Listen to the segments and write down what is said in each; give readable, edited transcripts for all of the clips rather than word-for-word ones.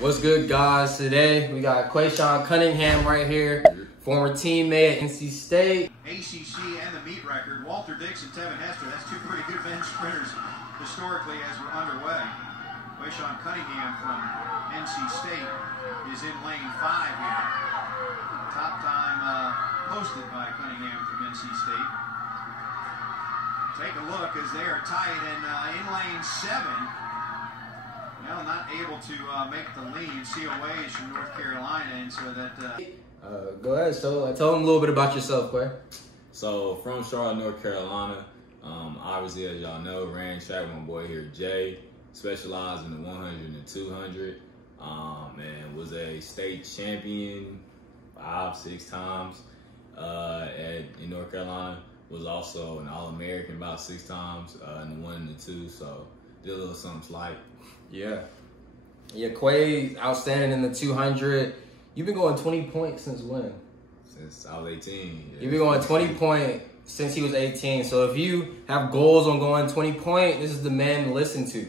What's good, guys? Today we got Quashawn Cunningham right here, former teammate at NC State. ACC and the meet record. Walter Dix and Tevin Hester. That's two pretty good bench sprinters historically as we're underway. Quashawn Cunningham from NC State is in lane 5 here. Top time posted by Cunningham from NC State. Take a look as they are tied in lane 7. Well, not able to make the lead. COAs from North Carolina, and so that. Go ahead. So tell them a little bit about yourself, Quay. So from Charlotte, North Carolina. Obviously, as y'all know, ran track with my boy here, Jay. Specialized in the 100 and the 200. And was a state champion 5-6 times in North Carolina. Was also an All-American about 6 times in the 1 and the 2. So did a little something slight. Yeah, Quay, outstanding in the 200. You've been going 20 points since when? Since I was 18. Yeah. You've been going 20 point since he was 18. So if you have goals on going 20 point, this is the man to listen to.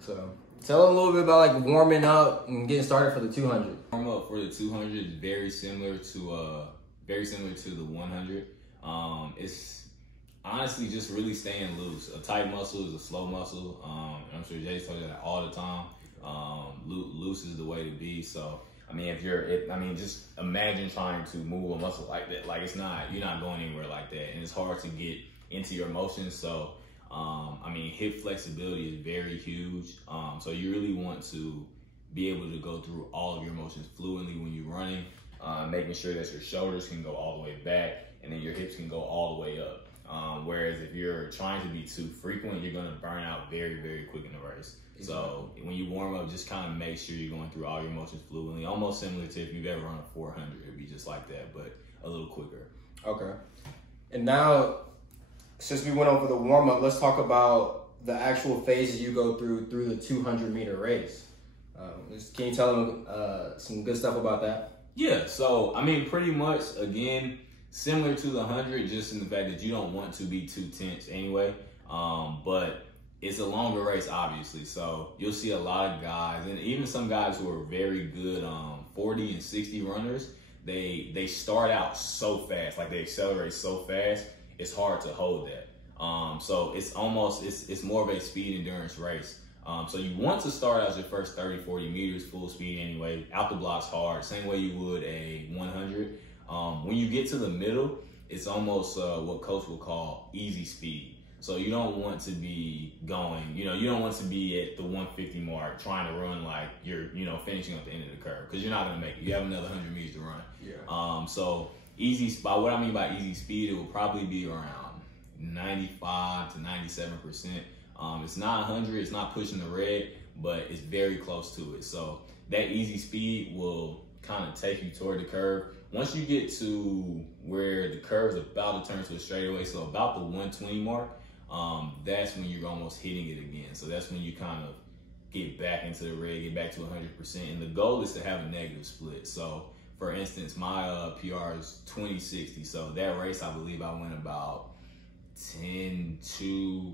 So tell him a little bit about like warming up and getting started for the 200. Warm up for the 200 is very similar to the 100. It's honestly just really staying loose. A tight muscle is a slow muscle. I'm sure Jay's told you that all the time. Loose is the way to be. So I mean, just imagine trying to move a muscle like that. Like you're not going anywhere like that, and it's hard to get into your motions. So I mean, hip flexibility is very huge. So you really want to be able to go through all of your motions fluently when you're running, making sure that your shoulders can go all the way back, and then your hips can go all the way up. Whereas if you're trying to be too frequent, you're gonna burn out very, very quick in the race. Exactly. So when you warm up, just kind of make sure you're going through all your motions fluently, almost similar to if you've ever run a 400, it'd be just like that, but a little quicker. Okay. And now, since we went over the warm up, let's talk about the actual phases you go through the 200-meter race. Can you tell them some good stuff about that? Yeah, so I mean, pretty much, again, similar to the 100, just in the fact that you don't want to be too tense anyway. But it's a longer race, obviously. So you'll see a lot of guys, and even some guys who are very good 40 and 60 runners, they start out so fast, like they accelerate so fast, it's hard to hold that. So it's more of a speed endurance race. So you want to start out your first 30, 40 meters full speed anyway, out the blocks hard, same way you would a 100. When you get to the middle, it's almost what coach will call easy speed. So you don't want to be going, you don't want to be at the 150 mark trying to run like you're, finishing at the end of the curve, because you're not going to make it. You have another 100 meters to run. Yeah. So what I mean by easy speed, it will probably be around 95 to 97%. It's not 100, it's not pushing the red, but it's very close to it. So that easy speed will kind of take you toward the curve. Once you get to where the curve is about to turn to a straightaway, so about the 120 mark, that's when you're almost hitting it again. So that's when you kind of get back into the red, get back to 100%. And the goal is to have a negative split. So for instance, my PR is 2060. So that race, I believe I went about 10-2,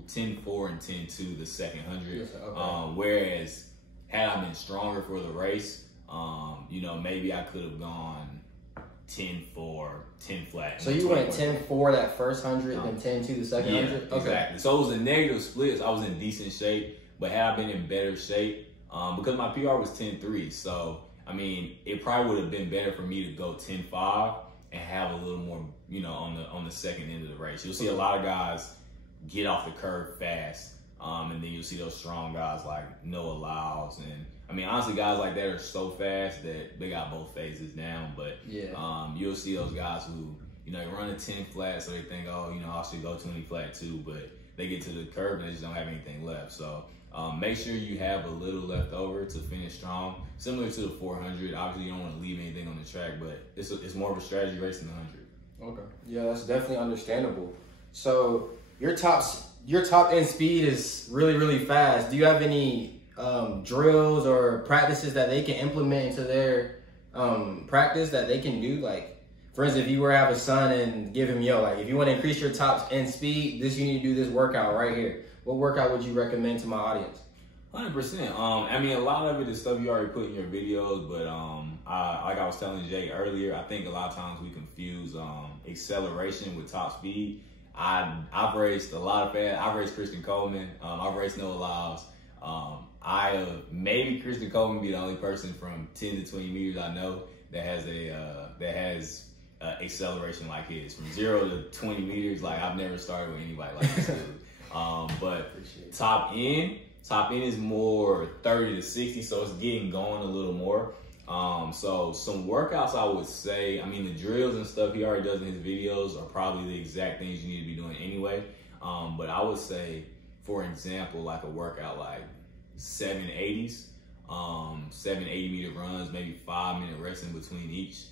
10-4 and 10-2 the second 100. Yes, okay. Whereas had I been stronger for the race, maybe I could have gone 10-4, 10 flat. So you went 10-4 that first 100, then 10-2 the second 100? Okay. Exactly. So it was a negative split. So I was in decent shape, but had I been in better shape, because my PR was 10-3. So, I mean, it probably would have been better for me to go 10-5 and have a little more, on the second end of the race. You'll see a lot of guys get off the curve fast, and then you'll see those strong guys like Noah Lyles. And I mean, honestly, guys like that are so fast that they got both phases down. But yeah, you'll see those guys who, they run a 10 flat, so they think, oh, I should go 20 flat too. But they get to the curve and they just don't have anything left. So make sure you have a little left over to finish strong. Similar to the 400, obviously you don't want to leave anything on the track, but it's more of a strategy race than the 100. Okay. Yeah, that's definitely understandable. So your top end speed is really, really fast. Do you have any drills or practices that they can implement into their practice that they can do? Like, for instance, if you were to have a son and give him, if you want to increase your top end speed, you need to do this workout right here. What workout would you recommend to my audience? 100%. I mean, a lot of it is stuff you already put in your videos, but like I was telling Jay earlier, I think a lot of times we confuse acceleration with top speed. I've raced a lot of fast. I've raced Christian Coleman. I've raced Noah Lyles. Maybe Christian Coleman be the only person from 10 to 20 meters I know that has acceleration like his. From 0 to 20 meters, like I've never started with anybody like this dude. But top end is more 30 to 60, so it's getting going a little more. So some workouts I would say, I mean, the drills and stuff he already does in his videos are probably the exact things you need to be doing anyway. But I would say, for example, like a workout like 780s, 780 meter runs, maybe 5-minute rest in between each.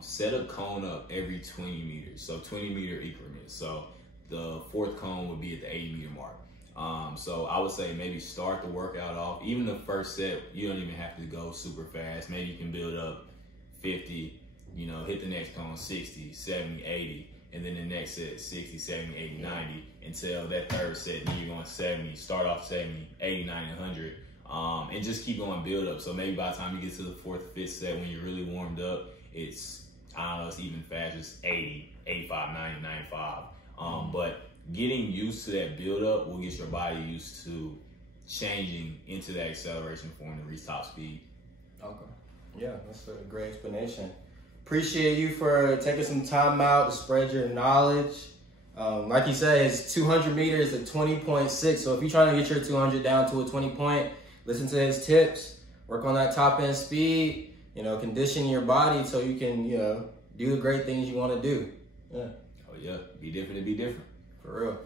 Set a cone up every 20 meters, so 20 meter increments. So the fourth cone would be at the 80 meter mark. So I would say maybe start the workout off. Even the first set, you don't even have to go super fast. Maybe you can build up 50, you know, hit the next cone 60, 70, 80, and then the next set 60, 70, 80, 90, until that third set, then you're going 70, start off 70, 80, 90, 100, and just keep going build up. So maybe by the time you get to the fourth, fifth set, when you're really warmed up, it's, I don't know, it's even faster. It's 80, 85, 90, 95. But getting used to that build-up will get your body used to changing into that acceleration form to reach top speed. Okay. Yeah, that's a great explanation. Appreciate you for taking some time out to spread your knowledge. Like you said, his 200 meters at 20.6. So if you're trying to get your 200 down to a 20 point, listen to his tips, work on that top end speed, you know, condition your body so you can, you know, do the great things you want to do. Yeah. Oh yeah, be different to be different. For real.